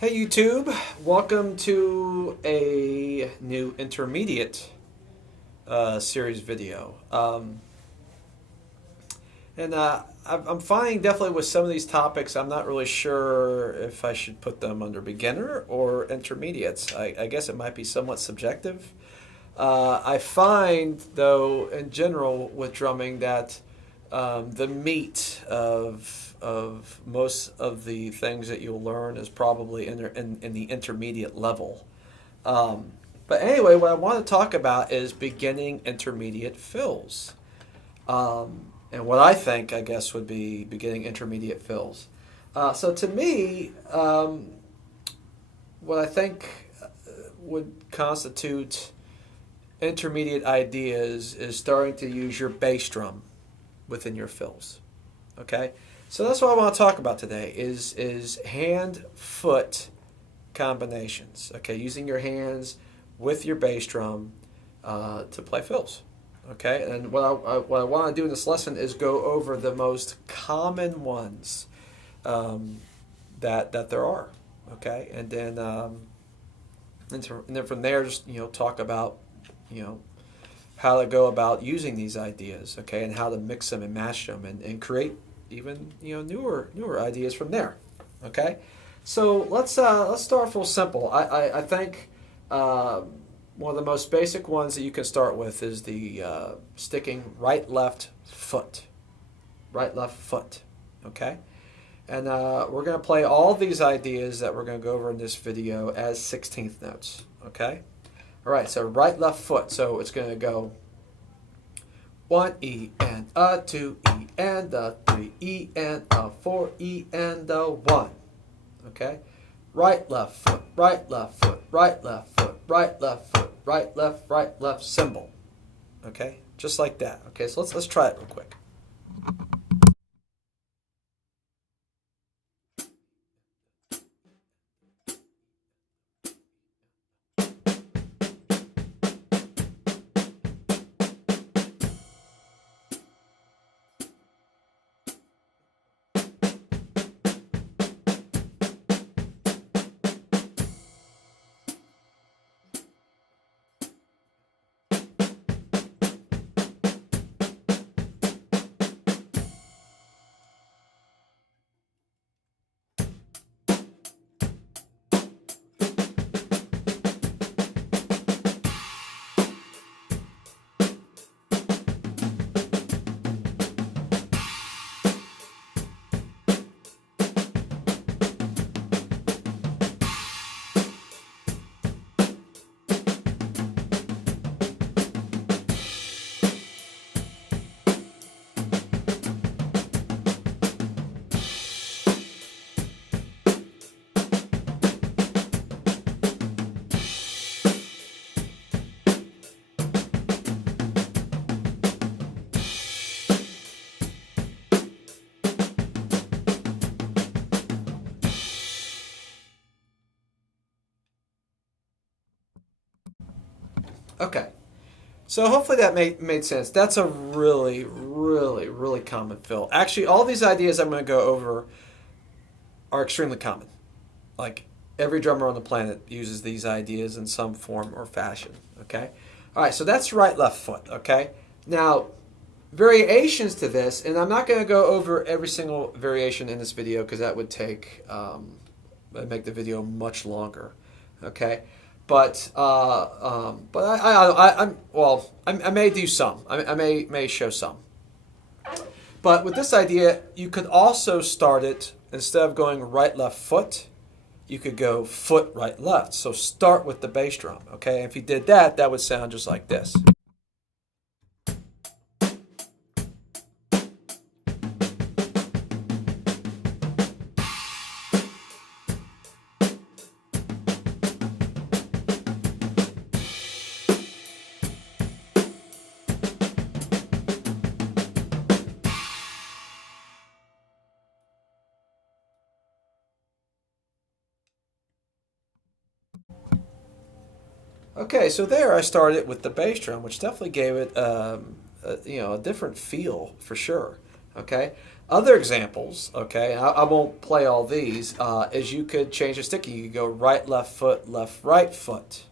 Hey YouTube, welcome to a new intermediate series video. I'm finding definitely with some of these topics, I'm not really sure if I should put them under beginner or intermediates. I guess it might be somewhat subjective. I find, though, in general with drumming that the meat of most of the things that you'll learn is probably in the intermediate level. But anyway, what I want to talk about is beginning intermediate fills. And what I think, I guess, would be beginning intermediate fills. So to me, what I think would constitute intermediate ideas is starting to use your bass drum within your fills. Okay, so that's what I want to talk about today is hand foot combinations. Okay, using your hands with your bass drum to play fills. Okay, and what I want to do in this lesson is go over the most common ones that there are. Okay, and then from there, just talk about how to go about using these ideas, okay, and how to mix them and match them and create even newer ideas from there, okay. So let's start real simple. I think one of the most basic ones that you can start with is the sticking right left foot, okay. And we're going to play all these ideas that we're going to go over in this video as 16th notes, okay. All right, so right, left foot. So it's going to go 1 E and a 2 E and a 3 E and a 4 E and a 1. Okay? Right, left foot, right, left foot, right, left foot, right, left foot, right, left symbol. Okay? Just like that. Okay, so let's try it real quick. Okay. So hopefully that made sense. That's a really common fill. Actually, all these ideas I'm going to go over are extremely common. Like every drummer on the planet uses these ideas in some form or fashion. Okay? All right, so that's right, left foot. Okay? Now, variations to this, and I'm not going to go over every single variation in this video because that would make the video much longer. Okay? But I may do some. I may show some. But with this idea, you could also start it instead of going right left foot. You could go foot right left. So start with the bass drum. Okay, if you did that, that would sound just like this. Okay, so there I started with the bass drum, which definitely gave it a different feel for sure. Okay, Other examples, okay, I won't play all these, is you could change the sticking. You could go right, left, right foot,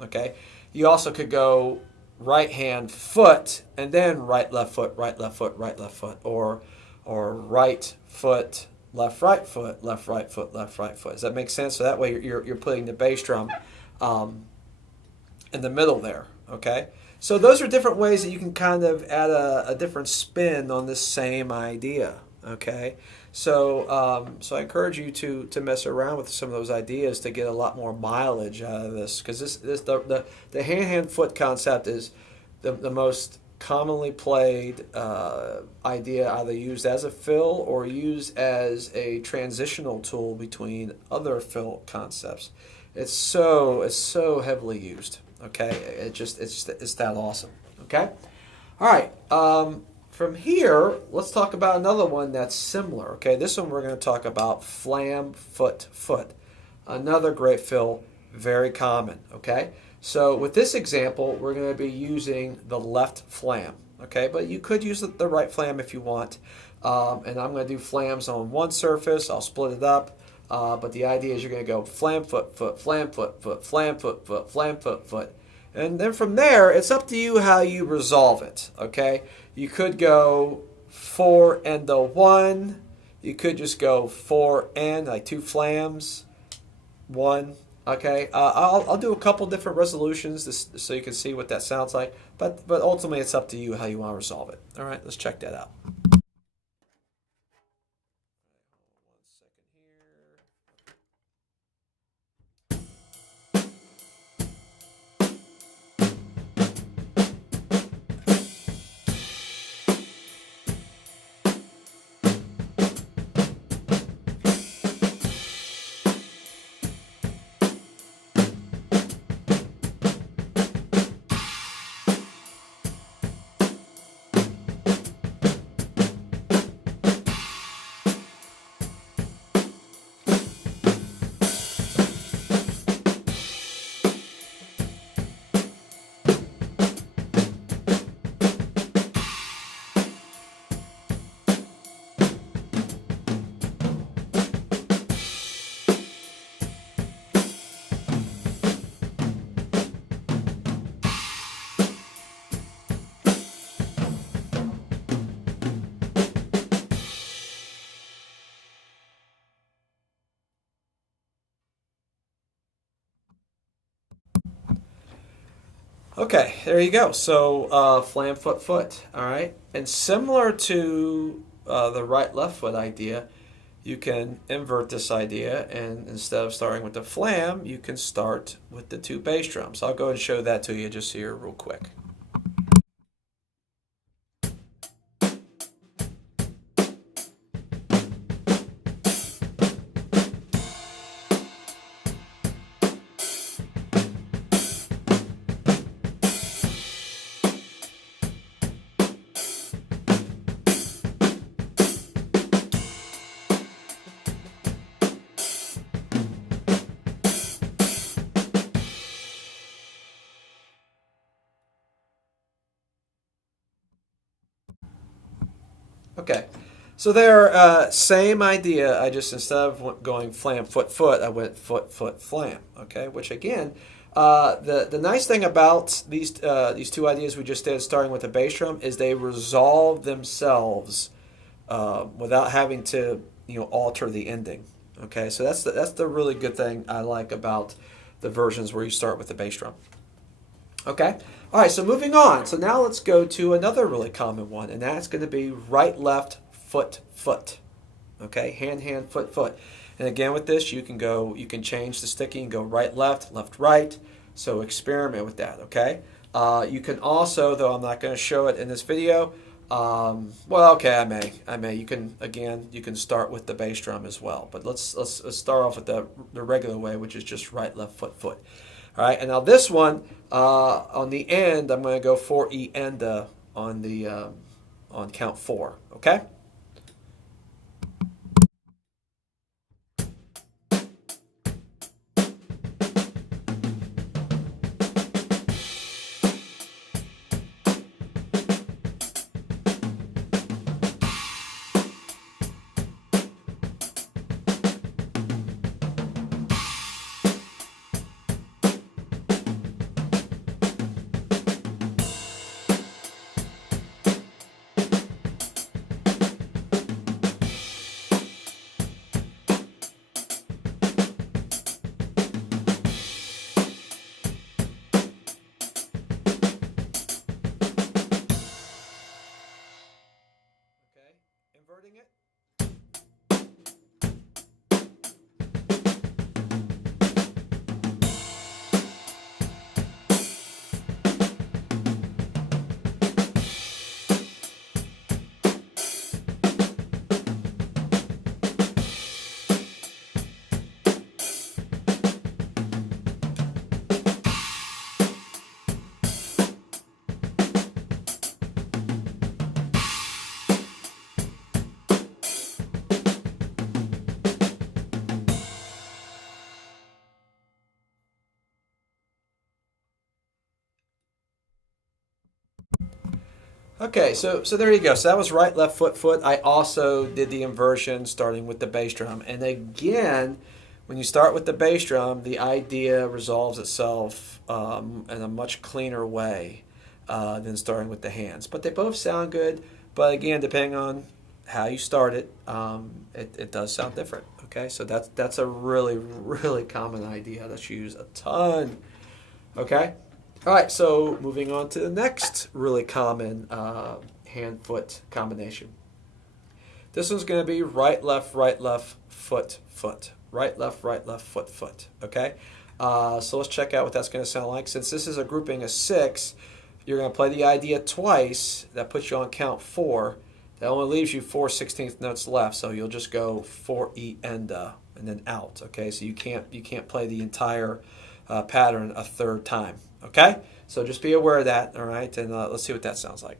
okay? You also could go right hand foot and then right, left foot, right, left foot, right, left foot, or right foot, right foot, left, right foot, left, right foot. Does that make sense? So that way you're putting the bass drum in the middle there, okay? So those are different ways that you can kind of add a different spin on this same idea, okay? So I encourage you to mess around with some of those ideas to get a lot more mileage out of this, because the hand foot concept is the most commonly played idea, either used as a fill or used as a transitional tool between other fill concepts. It's so heavily used. Okay, it's that awesome. Okay, all right. From here, let's talk about another one that's similar. Okay, this one we're going to talk about flam foot. Another great fill, very common. Okay, so with this example, we're going to be using the left flam. Okay, but you could use the right flam if you want. And I'm going to do flams on one surface. I'll split it up. But the idea is you're going to go flam foot, flam foot, flam foot, flam foot. And then from there, it's up to you how you resolve it, okay? You could go 4 and the 1. You could just go 4 and, like 2 flams, 1, okay? I'll do a couple different resolutions so you can see what that sounds like. But ultimately, it's up to you how you want to resolve it. All right, let's check that out. Okay, there you go. So flam foot. All right, and similar to the right left foot idea, you can invert this idea, and instead of starting with the flam, you can start with the 2 bass drums. I'll go and show that to you just here real quick. Okay, so there, same idea. I just, instead of going flam foot, I went foot flam. Okay, which again, the nice thing about these 2 ideas we just did, starting with the bass drum, is they resolve themselves without having to alter the ending. Okay, so that's the really good thing I like about the versions where you start with the bass drum. Okay. All right, so moving on. So now let's go to another really common one, and that's going to be right, left, foot. Okay, hand, foot. And again, with this, you can change the sticking, go right, left, right. So experiment with that, okay? You can also, though I'm not going to show it in this video, well, okay, I may. You can start with the bass drum as well. But let's start off with the regular way, which is just right, left, foot. All right, and now this one, on the end, I'm going to go 4E enda on count 4, okay? Okay, so there you go. So that was right, left, foot, foot. I also did the inversion starting with the bass drum. And again, when you start with the bass drum, the idea resolves itself in a much cleaner way than starting with the hands. But they both sound good. But again, depending on how you start it, it does sound different. Okay, so that's a really, really common idea that's used a ton. Okay? All right, so moving on to the next really common hand-foot combination. This one's going to be right, left, foot, foot. Right, left, foot, foot. Okay? So let's check out what that's going to sound like. Since this is a grouping of 6, you're going to play the idea twice. That puts you on count 4. That only leaves you 4/16 notes left, so you'll just go 4 E enda and then out. Okay, so you can't play the entire pattern a third time. Okay, so just be aware of that. All right, and let's see what that sounds like.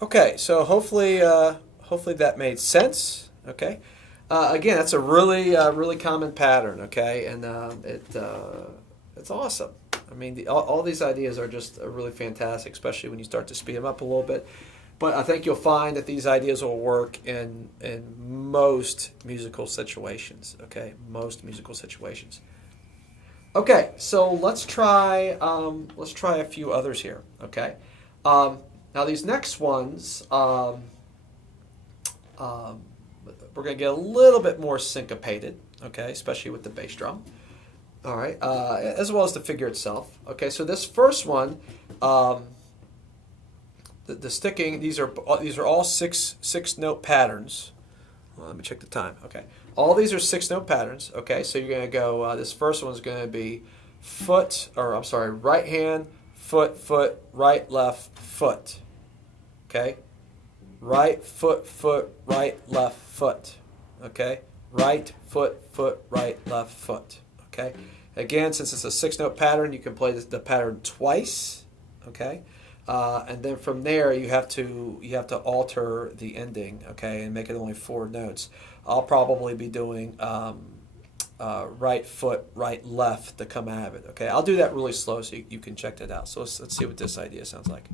Okay, so hopefully that made sense. Okay, again, that's a really common pattern. Okay, and it's awesome. I mean, all these ideas are just really fantastic, especially when you start to speed them up a little bit. But I think you'll find that these ideas will work in most musical situations. Okay, most musical situations. Okay, so let's try a few others here. Okay. Now these next ones, we're going to get a little bit more syncopated, okay, especially with the bass drum. All right, as well as the figure itself. Okay, so this first one, the sticking. These are all six note patterns. Well, let me check the time. Okay, all these are 6-note patterns. Okay, so you're going to go. This first one is going to be right hand, foot, right, left, foot. Okay, right foot, right, left foot. Okay, right foot, right, left foot. Okay, again, since it's a 6-note pattern, you can play the pattern twice. Okay, and then from there you have to alter the ending. Okay, and make it only 4 notes. I'll probably be doing right foot, right, left to come out of it. Okay, I'll do that really slow so you can check that out. So let's see what this idea sounds like.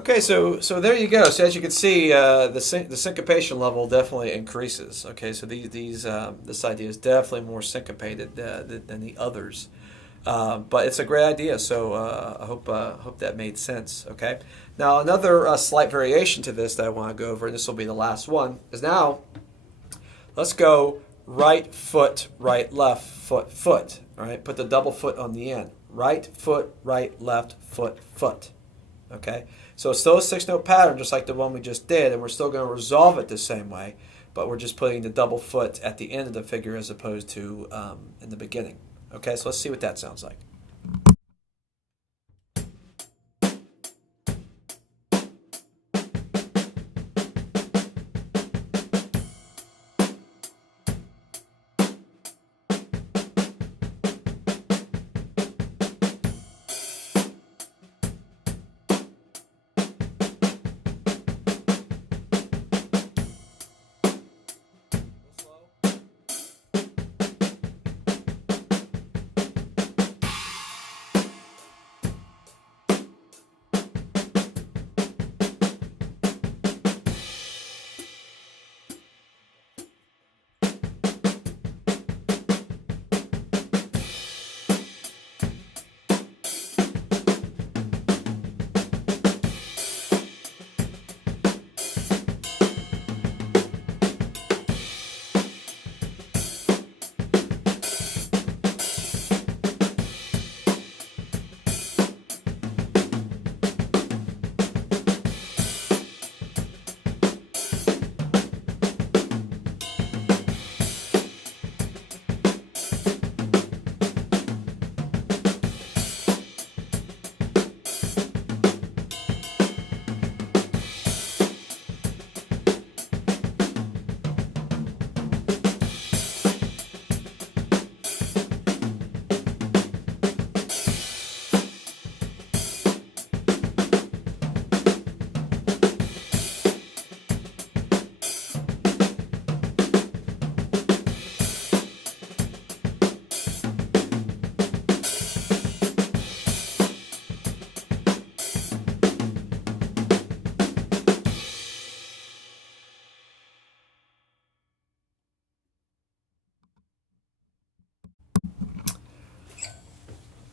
Okay, so there you go. So as you can see, the syncopation level definitely increases. Okay, so this idea is definitely more syncopated than the others, but it's a great idea. So I hope that made sense. Okay, now another slight variation to this that I want to go over, and this will be the last one, is now let's go right foot, right left foot, foot. All right, put the double foot on the end. Right foot, right left foot, foot. Okay, so it's still a 6-note pattern just like the one we just did, and we're still going to resolve it the same way, but we're just putting the double foot at the end of the figure as opposed to in the beginning. Okay, so let's see what that sounds like.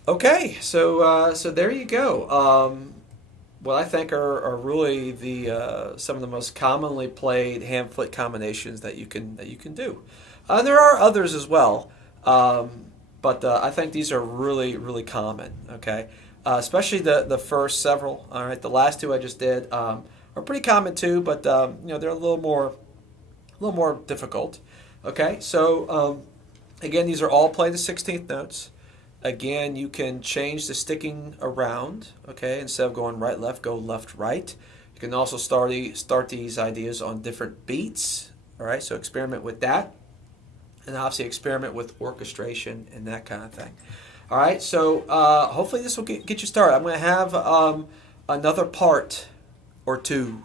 Okay, so there you go. What I think are really the some of the most commonly played hand-foot combinations that you can do. There are others as well, but I think these are really common. Okay, especially the first several. All right, the last two I just did are pretty common too, but they're a little more difficult. Okay, so again, these are all played the 16th notes. Again, you can change the sticking around, okay? Instead of going right, left, go left, right. You can also start these ideas on different beats, all right? So experiment with that. And obviously experiment with orchestration and that kind of thing. All right, so hopefully this will get you started. I'm going to have another part or two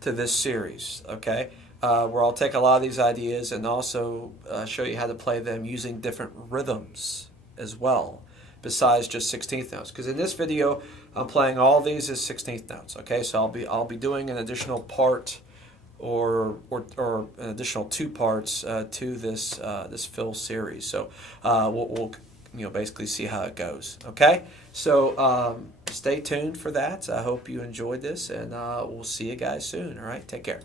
to this series, okay? Where I'll take a lot of these ideas and also show you how to play them using different rhythms as well, besides just 16th notes. Because in this video, I'm playing all these as 16th notes. Okay, so I'll be doing an additional part or an additional two parts to this fill series. So we'll basically see how it goes. Okay, so stay tuned for that. I hope you enjoyed this, and we'll see you guys soon. All right, take care.